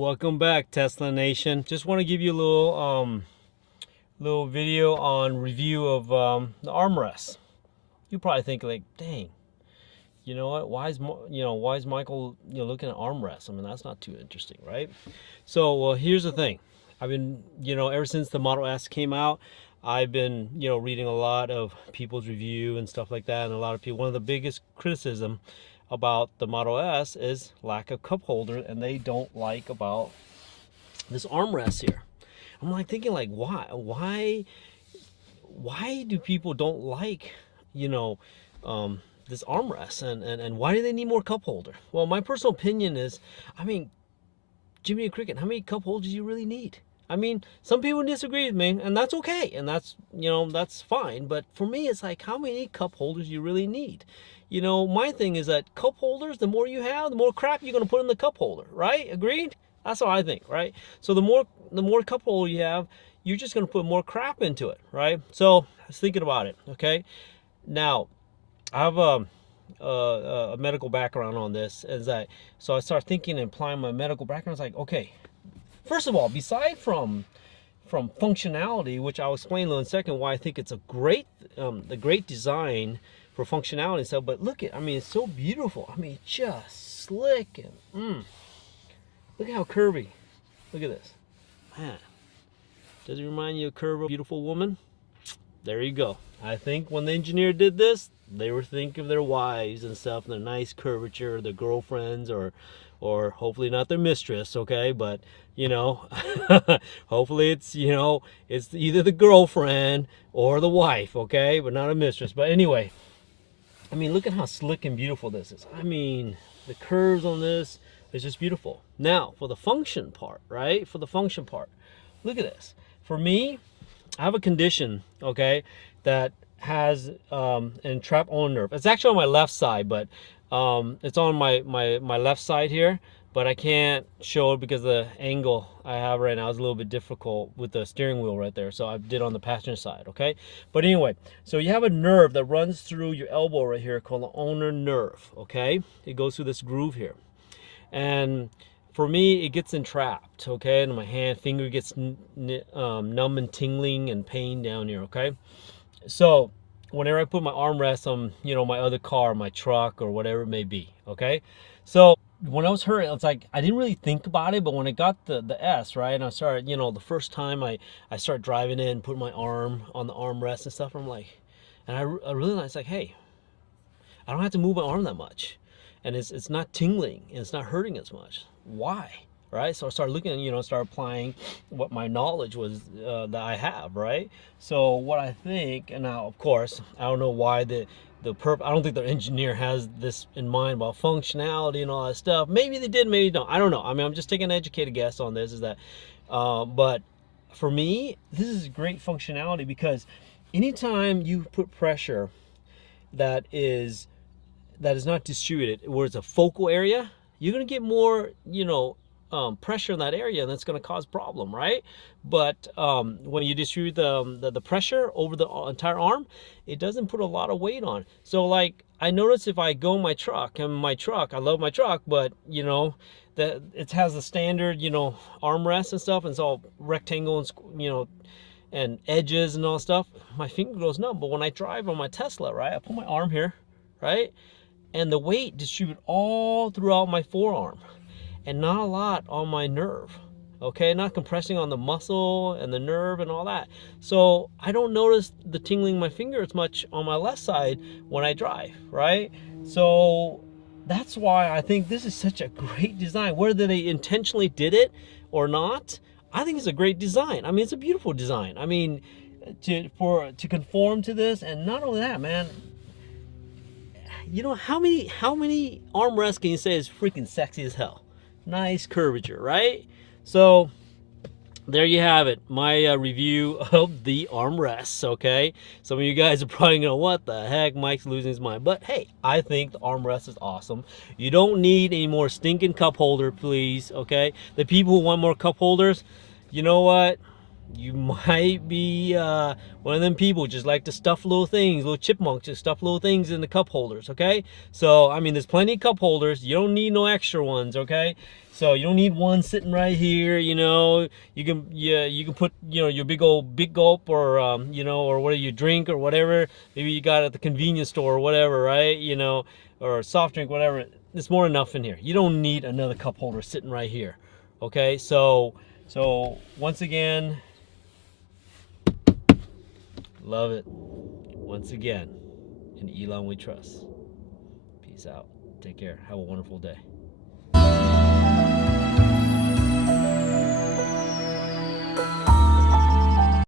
Welcome back, Tesla Nation. Just want to give you a little video on review of the armrest. You probably think like, dang, you know what? Why is Michael looking at armrests? I mean, that's not too interesting, right? So, well, here's the thing. I've been ever since the Model S came out, I've been reading a lot of people's review and stuff like that, and a lot of people. One of the biggest criticism about the Model S is lack of cup holder, and they don't like about this armrest here. I'm like thinking like, why do people don't like this armrest, and why do they need more cup holder? Well, my personal opinion is, I mean, Jimmy and Cricket, how many cup holders do you really need? I mean, some people disagree with me, and that's okay, and that's that's fine. But for me, it's like, how many cup holders do you really need? My thing is that cup holders, the more you have, the more crap you're gonna put in the cup holder, right? Agreed? That's what I think, right? So the more cup holder you have, you're just gonna put more crap into it, right? So I was thinking about it. Okay, now I have a medical background on this, so I started thinking and applying my medical background. It's like, okay, first of all, beside from functionality, which I'll explain in a second why I think it's a great design for functionality and stuff, but look at, I mean, it's so beautiful. I mean, just slick, and look at how curvy. Look at this, man. Does it remind you of a curvy, beautiful woman? There you go. I think when the engineer did this, they were thinking of their wives and stuff, and their nice curvature, their girlfriends, or hopefully not their mistress, okay? But hopefully it's it's either the girlfriend or the wife, okay? But not a mistress. But anyway, I mean, look at how slick and beautiful this is. I mean, the curves on this is just beautiful. Now, for the function part, right? For the function part, look at this. For me, I have a condition, okay, that has an trap ulnar nerve. It's actually on my left side, but it's on my left side here, but I can't show it because the angle I have right now is a little bit difficult with the steering wheel right there. So I did on the passenger side, okay? But anyway, so you have a nerve that runs through your elbow right here called the ulnar nerve, okay? It goes through this groove here. And for me, it gets entrapped, okay? And my finger gets numb and tingling and pain down here, okay? So whenever I put my armrest on, my other car, my truck, or whatever it may be, okay? So when I was hurt, it's like I didn't really think about it, but when I got the S, right, and I started, the first time I started driving in, put my arm on the armrest and stuff, I'm like, and I realized, like, hey, I don't have to move my arm that much, and it's not tingling, and it's not hurting as much. Why? Right? So I started looking, start applying what my knowledge was that I have, right? So what I think, and now of course I don't know why I don't think the engineer has this in mind about functionality and all that stuff. Maybe they did, maybe they don't. I don't know. I mean, I'm just taking an educated guess on this. Is that, but for me, this is great functionality because anytime you put pressure that is not distributed, where it's a focal area, you're gonna get more, pressure in that area, and that's going to cause problem, right? But when you distribute the pressure over the entire arm, it doesn't put a lot of weight on. So like I notice if I go in my truck, I love my truck, but that it has the standard armrest and stuff, and it's all rectangle and and edges and all stuff, my finger goes numb. But when I drive on my Tesla, right, I put my arm here, right, and the weight distributes all throughout my forearm, and not a lot on my nerve, okay? Not compressing on the muscle and the nerve and all that. So I don't notice the tingling in my finger as much on my left side when I drive, right? So that's why I think this is such a great design. Whether they intentionally did it or not, I think it's a great design. I mean, it's a beautiful design. I mean, to conform to this, and not only that, man, how many armrests can you say is freaking sexy as hell? Nice curvature, right? So there you have it, my review of the armrests, okay? Some of you guys are probably going, what the heck, Mike's losing his mind. But hey, I think the armrest is awesome. You don't need any more stinking cup holder, please, okay? The people who want more cup holders, you know what? you might be one of them people just like to stuff little things, little chipmunks, just stuff little things in the cup holders, okay? So, I mean, there's plenty of cup holders. You don't need no extra ones, okay? So you don't need one sitting right here, you know. You can put, you know, your big gulp or, you know, or what do you drink or whatever. Maybe you got at the convenience store or whatever, right? You know, or soft drink, whatever. There's more than enough in here. You don't need another cup holder sitting right here, okay? So once again, love it. Once again, in Elon we trust. Peace out. Take care. Have a wonderful day.